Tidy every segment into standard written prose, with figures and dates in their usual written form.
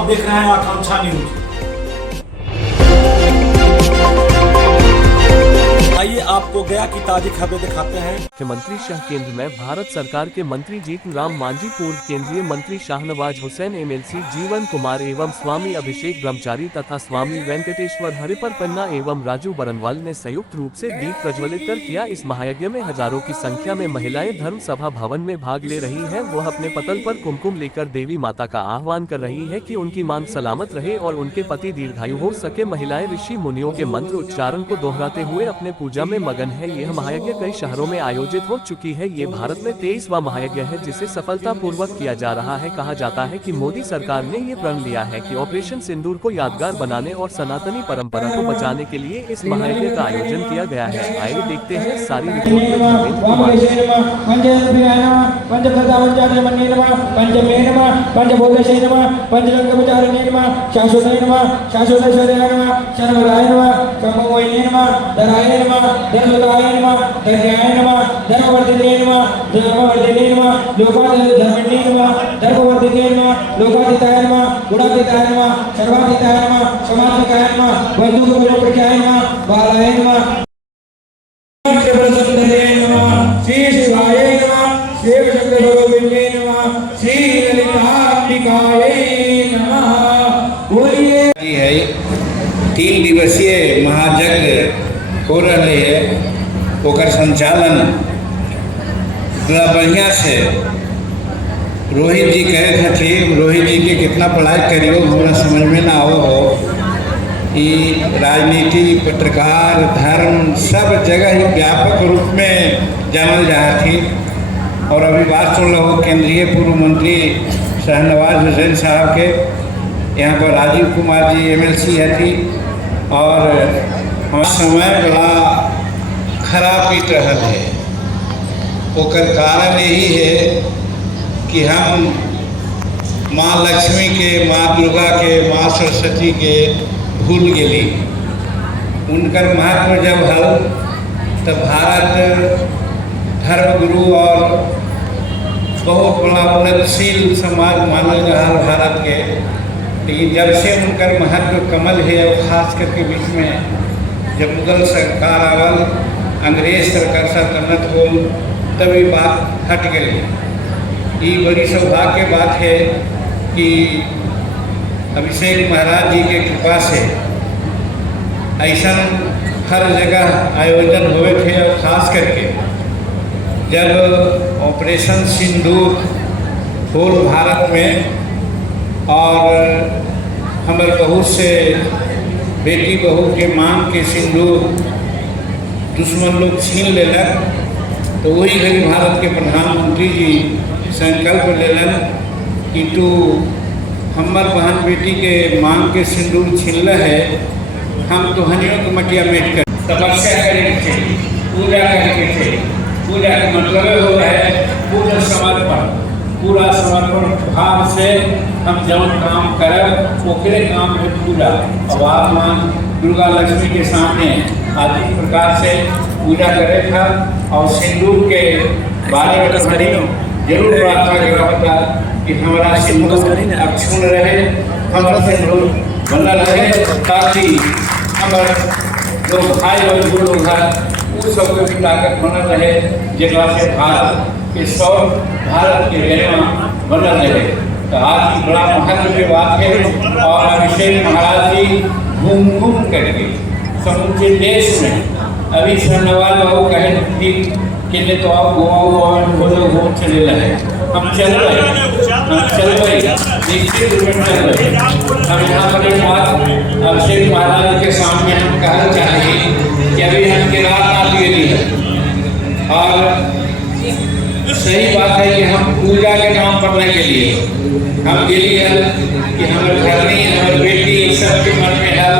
आप देख रहे हैं आकांक्षा न्यूज। आइए आपको गया की ताजी खबरें दिखाते हैं। मुख्यमंत्री शाह केंद्र में भारत सरकार के मंत्री जीतन राम मांझी, पूर्व केंद्रीय मंत्री शाहनवाज हुसैन, एमएलसी जीवन कुमार एवं स्वामी अभिषेक ब्रह्मचारी तथा स्वामी वेंकटेश्वर हरिपर पन्ना एवं राजू बरनवाल ने संयुक्त रूप से दीप प्रज्वलित कर किया। इस महायज्ञ में हजारों की संख्या में महिलाएं धर्म सभा भवन में भाग ले रही हैं। वह अपने पतल पर कुमकुम लेकर देवी माता का आह्वान कर रही है कि उनकी मान सलामत रहे और उनके पति दीर्घायु हो सके। महिलाएं ऋषि मुनियों के मंत्र उच्चारण को दोहराते हुए अपने पूजा में मगन है। यह महायज्ञ कई शहरों में आयोजित हो चुकी है। ये भारत में 23वां महायज्ञ है जिसे सफलता पूर्वक किया जा रहा है। कहा जाता है कि मोदी सरकार ने ये प्रण लिया है कि ऑपरेशन सिंदूर को यादगार बनाने और सनातनी परंपरा को बचाने के लिए इस महायज्ञ का आयोजन किया गया है। आइए देखते हैं सारी रिपोर्ट में धर्मेंद्र कुमार। धर्मदाय नमः, धर्मयाय नमः, धर्मवर्धिने नमः, धर्मवर्धिने नमः, लोकाधर्मिणे नमः, धर्मवर्धिने नमः, लोकातीताय नमः, गुणातीताय नमः, सर्वातीताय नमः, समाधिकाय नमः, बंधुप्रख्याय नमः, बालाय नमः, सुंदरे नमः, श्री शिवाय नमः, शिव शक्ति भगवते नमः, श्री ललितांबिकाय नमः। बोलिए। 3 दिवसीय महायज्ञ हो रहे है, ओकर संचालन बड़ा बढ़िया से रोहित जी कहे थे। रोहित जी के कितना पढ़ाई करियो हमरा समझ में ना आवो हो। ये राजनीति, पत्रकार, धर्म सब जगह ही व्यापक रूप में जानल जाती थी। और अभी बात सुन लो केंद्रीय पूर्व मंत्री शाहनवाज हुसैन साहब के, यहाँ पर राजीव कुमार जी एमएलसी है थी। और समय बड़ा खराब बीत रहा है। ओकर कारण यही है कि हम माँ लक्ष्मी के, माँ दुर्गा के, माँ सरस्वती के भूल गए। उनकर महत्व जब हल तब भारत धर्मगुरु और बहुत बड़ा उन्नतशील समाज मानल रहा भारत के। लेकिन जब से उनकर महत्व कमल है, और खास करके बीच में जब मुगल सरकार आवल, अंग्रेज सरकार सल्तनत हो, तभी बात हट गई। ये बड़ी सौभाग्य की बात है कि अभिषेक महाराज जी के कृपा से ऐसा हर जगह आयोजन हुए थे। और खास करके जब ऑपरेशन सिंदूर होल भारत में, और हमारे बहुत से बेटी बहू के मांग के सिंदूर दुश्मन लोग छीन लेलक, तो वही घड़ी भारत के प्रधानमंत्री जी संकल्प लेलन कि तू हमार बहन बेटी के मांग के सिंदूर छीन है, हम तो हनियों को मटिया मेट कर तपस्या करेंगे, पूजा करेंगे। पूजा का मतलब हो है पूरा समर्पण भाव से हम जब काम करब ओकरे काम में पूजा। और आत्मान दुर्गा लक्ष्मी के सामने आदि प्रकार से पूजा करे था। और सिंदूर के बारे में जरूर प्रार्थना करता कि हमारा सिंदूर अक्षुण रहे, हमारा सिंदूर बना रहे, ताकि हमारे जो भाई और जो लोग हैं वो सबको भी ताकत बना रहे, जगह से भारत के सौ भारत के गरिमा बना रहे। तो आज की बड़ा महत्व की बात है। और अभिषेक महाराज जी घूम घूम करके समूचे देश में, अभी शाहनवाज बाबू कहे थी कि नहीं तो आप वो चले रहे, हम चल रहे निश्चित रूप में चल रहे। हम यहाँ पर एक बात अभिषेक महाराज के सामने हम कहना चाहिए कि अभी हम केदारनाथ गेली है। और सही बात है कि हम पूजा के नाम पर नहीं के लिए हम गेली है कि हमारे घरनी, हमारी बेटी सबके मन में है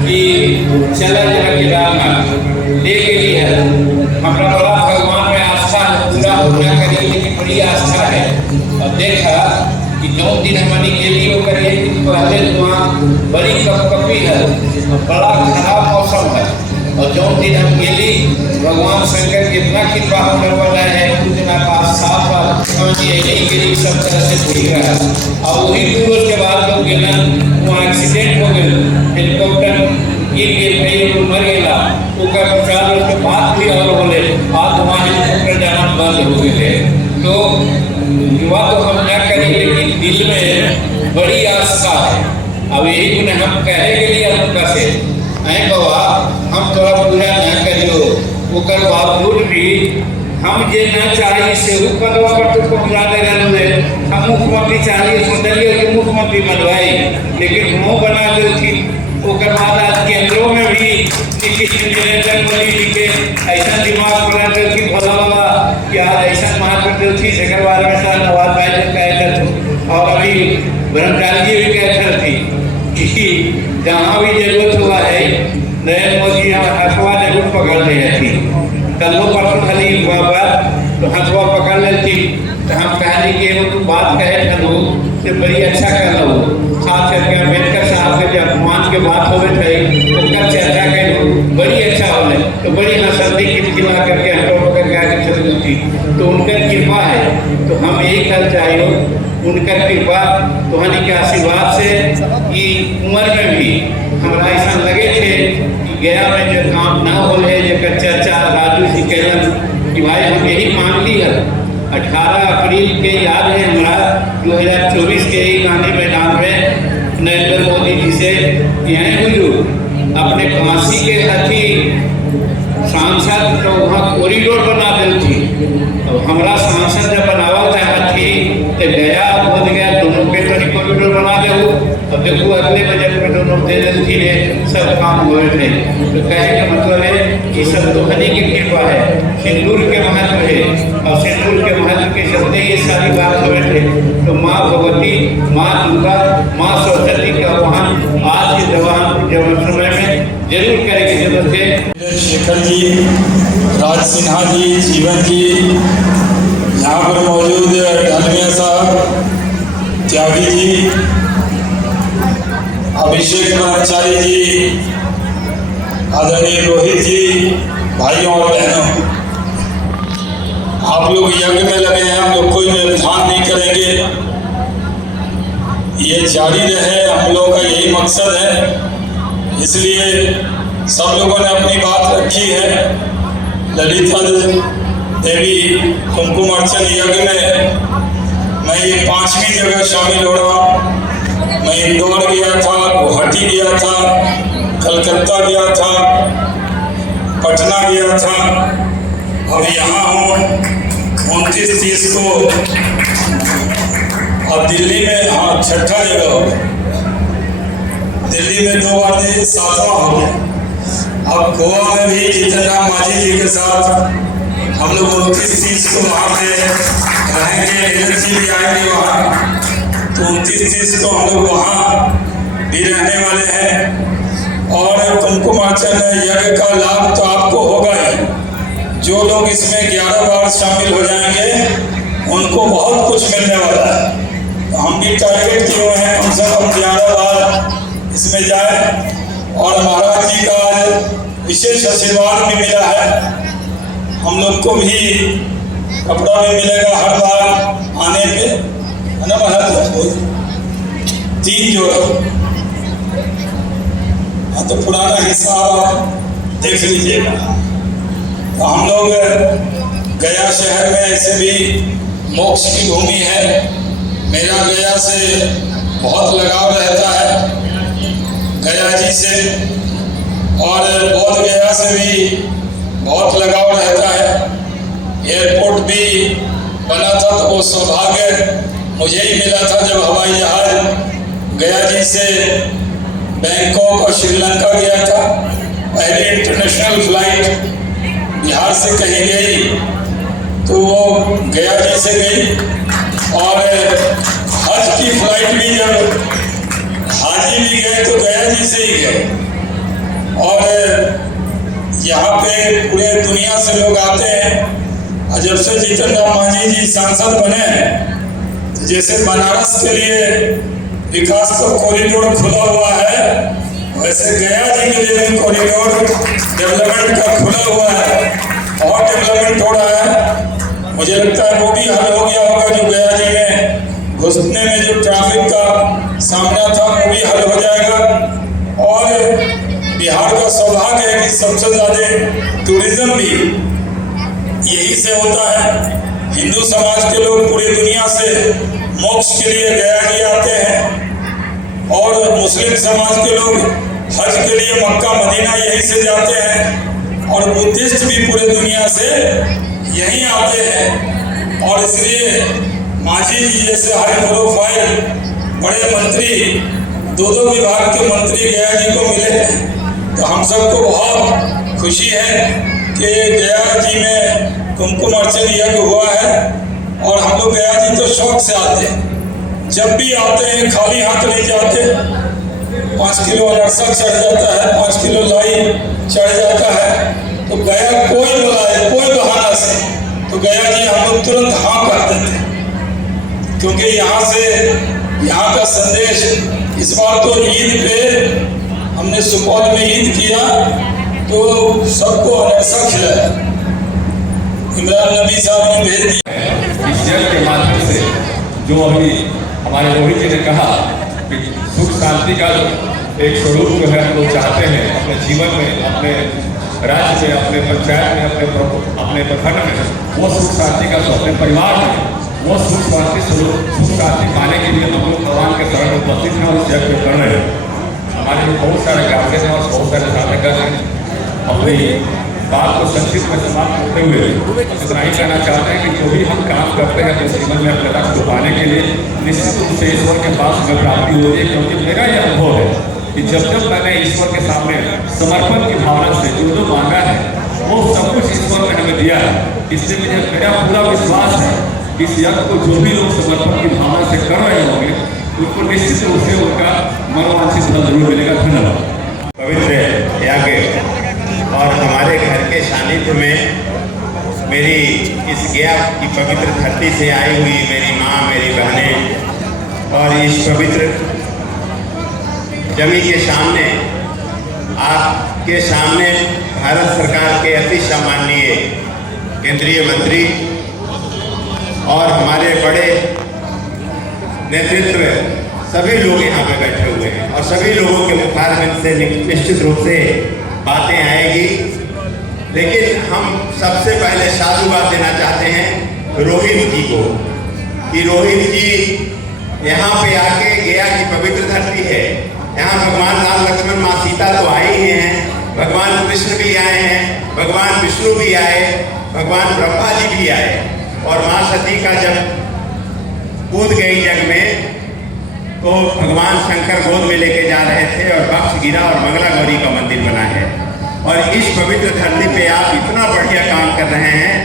कि चला जरा केदारनाथ ले गेली है। हमारा बड़ा भगवान में आस्था है, पूरा पूजा करेगी की बड़ी आस्था है। और देखा कि 9 दिन हमारी गेली होकर एक दिन पहले वहाँ बड़ी कपकपी है, बड़ा खराब मौसम है। और जो दिन हम गेली भगवान शंकर के इतना कृपा होने वाला है, उस दिन आकाश साफ पानी नहीं गिरी, सब तरह से ठीक रहा। और वही 2 रोज के बाद लोग गेला वहाँ एक्सीडेंट हो गए, हेलीकॉप्टर गिर गए, मर गया। ओकर 4 रोज के बाद भी और बोले आज वहाँ हेलीकॉप्टर जाना बंद हो गए। तो युवा तो हम क्या करें, लेकिन दिल में बड़ी आस्था है। अब यही गुण हम कहे के लिए उनका से नहीं बाबा हम थोड़ा पूरा न करियो, ओकर बावजूद भी हम जे न चाहिए से पदवा पर तो पहुँचा दे रहे हैं। हम मुख्यमंत्री चाहिए सुंदरियों के मुख्यमंत्री बनवाई, लेकिन मुँह बना दे थी। ओकर बाद आज केंद्रों में भी नरेंद्र मोदी जी के ऐसा दिमाग बना दे कि भला बाबा कि आज ऐसा महाप्रदेश थी सेकर बार में साल नवाज भाई ने कहे थे। और अभी ब्रह्मचारी जी भी कहते थे कि जहाँ भी जरूरत हुआ है नरेंद्र मोदी हथवा जरूर पकड़ ले थी। कल परसों खाली बात तो हथवा पकड़ लेती। तो हम कहने की एगो तू बात कहे खनू से बड़ी अच्छा कर लो, खास करके अम्बेडकर साहब के जब अपमान के बात हो थे उनका चर्चा करो बड़ी अच्छा हो। तो बड़ी नसंदी खिला करके हटो पकड़ के आगे चल जाती। तो उनका कृपा है। तो हम यही कर चाहिए उनका कृपा तुहनी के आशीर्वाद से कि उम्र में भी हमारा ऐसा लगे थे कि गया में जो काम ना हो रहे जो चर्चा राजू जी कहलन कि भाई हम यही मान ली है। 18 अप्रैल के याद है हमारा 2024 के ही गांधी मैदान में नरेंद्र मोदी जी से यहीं हुजूर अपने काशी के साथी सांसद तो वहाँ कॉरिडोर बना दी थी। तो हमारा सांसद जब बनावा चाहती थी तो गया बोध गया दोनों पे तो कॉरिडोर बना दे। अब देखो अगले बजट में दोनों दे देती है सब काम हुए थे। तो कहे का मतलब है कि सब दोहनी की कृपा है, सिंदूर के महत्व है। और सिंदूर के महत्व के चलते ये सारी बात हुए थे। तो माँ भगवती, माँ दुर्गा, माँ सरस्वती का वहाँ आज के जवान समय में जरूर करे की जरूरत है। शेखर जी, राज सिन्हा जी, जीवन जी, यहाँ पर मौजूद डालमिया साहब, त्यागी जी, अभिषेक ब्रह्मचारी जी, आदरणीय रोहित जी, भाइयों और बहनों, आप लोग यज्ञ में लगे हैं। हम लोग कोई व्यवधान नहीं करेंगे, ये जारी रहे, हम लोगों का यही मकसद है। इसलिए सब लोगों ने अपनी बात रखी है। ललिता देवी कुमकुम अर्चन यज्ञ में मैं ये 5वीं जगह शामिल हो रहा हूँ। मैं इंदौर गया था, गुवाहाटी गया था, कलकत्ता गया था, पटना गया था, अब यहाँ हूँ 29-30 को। अब दिल्ली में हाँ 6ठा जगह हो गया। दिल्ली में 2 बार 7वां हो गया। अब गोवा में भी जितन राम मांझी जी के साथ हम लोग 29-30 को वहाँ पे रहेंगे। एजेंसी भी आएंगे वहाँ, तो 29-30 को हम लोग वहाँ भी रहने वाले हैं। और कुमकुम अर्चन यज्ञ का लाभ तो आपको होगा ही। जो लोग इसमें 11 बार शामिल हो जाएंगे उनको बहुत कुछ मिलने वाला है। तो हम भी टारगेट किए हुए हैं कम से कम 11 बार इसमें जाए। और महाराज जी का विशेष आशीर्वाद भी मिला है। हम लोग को भी कपड़ा भी मिलेगा हर बार आने पे, है ना महाराज? 3 जोड़ा। हाँ, तो पुराना हिसाब देख लीजिएगा। तो हम लोग गया शहर में ऐसे भी मोक्ष की भूमि है। मेरा गया से बहुत लगाव रहता है, गया जी से, और बोध गया से भी बहुत लगाव रहता है। एयरपोर्ट भी बना था तो वो सौभाग्य मुझे ही मिला था जब हवाई जहाज गया जी से बैंकॉक और श्रीलंका गया था। पहले इंटरनेशनल फ्लाइट बिहार से कहीं गई तो वो गया जी से गई। और हज की फ्लाइट भी जब हाजी भी गए तो गया जी से ही गए। और यहाँ पे पूरे दुनिया से लोग आते हैं। और जब से जीतन राम मांझी जी सांसद बने हैं तो जैसे बनारस के लिए विकास का कॉरिडोर खुला हुआ है, वैसे गया जी के लिए भी कॉरिडोर डेवलपमेंट का खुला हुआ है, और डेवलपमेंट हो रहा है। मुझे लगता है वो भी हल हो गया होगा, जो गया जी में घुसने में जो ट्रैफिक का सामना था वो भी हल हो जाएगा। और बिहार का सौभाग्य है कि सबसे ज़्यादा टूरिज्म भी यही से होता है। हिंदू समाज के लोग पूरी दुनिया से मोक्ष के लिए गया जी आते हैं, और मुस्लिम समाज के लोग हज के लिए मक्का मदीना यहीं से जाते हैं, और बुद्धिस्ट भी पूरे दुनिया से यहीं आते हैं। और इसलिए मांझी जी जैसे हाई प्रोफाइल बड़े मंत्री, दो विभाग के मंत्री गया जी को मिले हैं, तो हम सबको बहुत खुशी है कि गया जी में कुमकुम अर्चन यज्ञ हुआ है। और हम लोग गया जी तो शौक से आते हैं, जब भी आते हैं खाली हाथ नहीं जाते। 5 किलो अनरसा चढ़ जाता है, 5 किलो लाई चढ़ जाता है, तो गया कोई बुलाए कोई बहाना से, तो गया जी हम लोग तुरंत हाँ कर देते हैं, क्योंकि यहाँ का संदेश। इस बार तो ईद पे हमने सुपौल में ईद किया, तो सबको अनरसा खिलाया, इमरान नबी साहब ने भेज दिया। इस यज्ञ के माध्यम से जो अभी हमारे रोहित जी ने कहा कि सुख शांति का एक स्वरूप जो है हम लोग चाहते हैं अपने जीवन में, अपने राज्य में, अपने पंचायत में, अपने प्रखंड में, वो सुख शांति का, अपने परिवार में वो सुख शांति स्वरूप, सुख शांति पाने के लिए हम लोग भगवान के शरण में उपस्थित हैं और इस यज्ञ कर रहे हैं। हमारे लिए बहुत सारे कार्य हैं और बहुत सारे साधक हैं। अपनी बात को संक्षिप्त में समाप्त करते हुए इतना ही कहना चाहते हैं कि जो भी हम काम करते हैं अपने जीवन में अपने लक्ष्य को पाने के लिए निश्चित रूप से ईश्वर के पास हमें प्राप्ति हो रही है। क्योंकि मेरा यह अनुभव है कि जब मैंने ईश्वर के सामने समर्पण की भावना से जो मांगा है वो सब कुछ ईश्वर ने हमें दिया है। इसलिए मुझे मेरा पूरा विश्वास है कि इस यज्ञ को जो भी लोग समर्पण की भावना से कर रहे होंगे उनको निश्चित रूप से उनका मनोवांछित फल जरूर मिलेगा। धन्यवाद। पवित्र यज्ञ और हमारे घर के सानिध्य में मेरी इस गया की पवित्र धरती से आई हुई मेरी माँ, मेरी बहनें, और इस पवित्र जमी के सामने, आपके सामने भारत सरकार के अति सम्माननीय केंद्रीय मंत्री और हमारे बड़े नेतृत्व सभी लोग यहाँ पे बैठे हुए हैं, और सभी लोगों के मुखारबिंद से निश्चित रूप से बातें आएगी। लेकिन हम सबसे पहले साधुवाद देना चाहते हैं रोहित जी को, कि रोहित जी यहाँ पे आके गया की पवित्र धरती है, यहाँ भगवान राम लक्ष्मण माँ सीता तो आई ही हैं, भगवान कृष्ण भी आए हैं, भगवान विष्णु भी आए, भगवान ब्रह्मा जी भी आए, और माँ सती का जब कूद गई जग में तो भगवान शंकर गोद में लेके जा रहे थे और बक्ष गिरा और मंगला गौरी का मंदिर बना है। और इस पवित्र धरती पे आप इतना बढ़िया काम कर रहे हैं,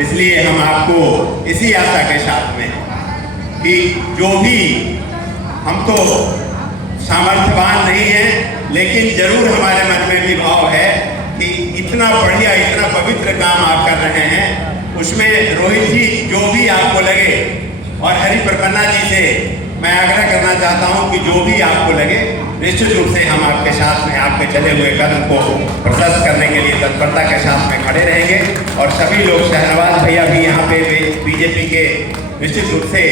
इसलिए हम आपको इसी आशा के साथ में कि जो भी, हम तो सामर्थ्यवान नहीं हैं, लेकिन जरूर हमारे मन में भी भाव है कि इतना बढ़िया, इतना पवित्र काम आप कर रहे हैं, उसमें रोहित जी जो भी आपको लगे, और हरि प्रपन्ना जी से मैं आग्रह करना चाहता हूं कि जो भी आपको लगे निश्चित रूप से हम आपके साथ में, आपके चले हुए कदम को प्रशस्त करने के लिए तत्परता के साथ में खड़े रहेंगे। और सभी लोग, शहनवाज भैया भी यहाँ पे बीजेपी के निश्चित रूप से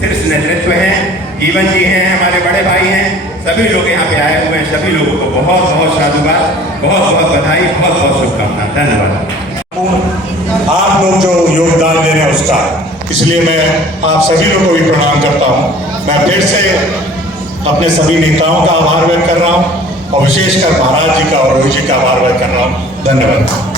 शीर्ष नेतृत्व हैं, जीवन जी हैं, हमारे बड़े भाई हैं, सभी लोग यहाँ पे आए हुए हैं। सभी लोगों को बहुत बहुत साधुवाद, बहुत बहुत बधाई, बहुत बहुत शुभकामनाएं। धन्यवाद। आप लोग जो योगदान दे रहे हैं उसका, इसलिए मैं आप सभी लोगों को भी प्रणाम करता हूँ। मैं फिर से अपने सभी नेताओं का आभार व्यक्त कर रहा हूँ, और विशेषकर महाराज जी का और रोहित जी का आभार व्यक्त कर रहा हूँ। धन्यवाद।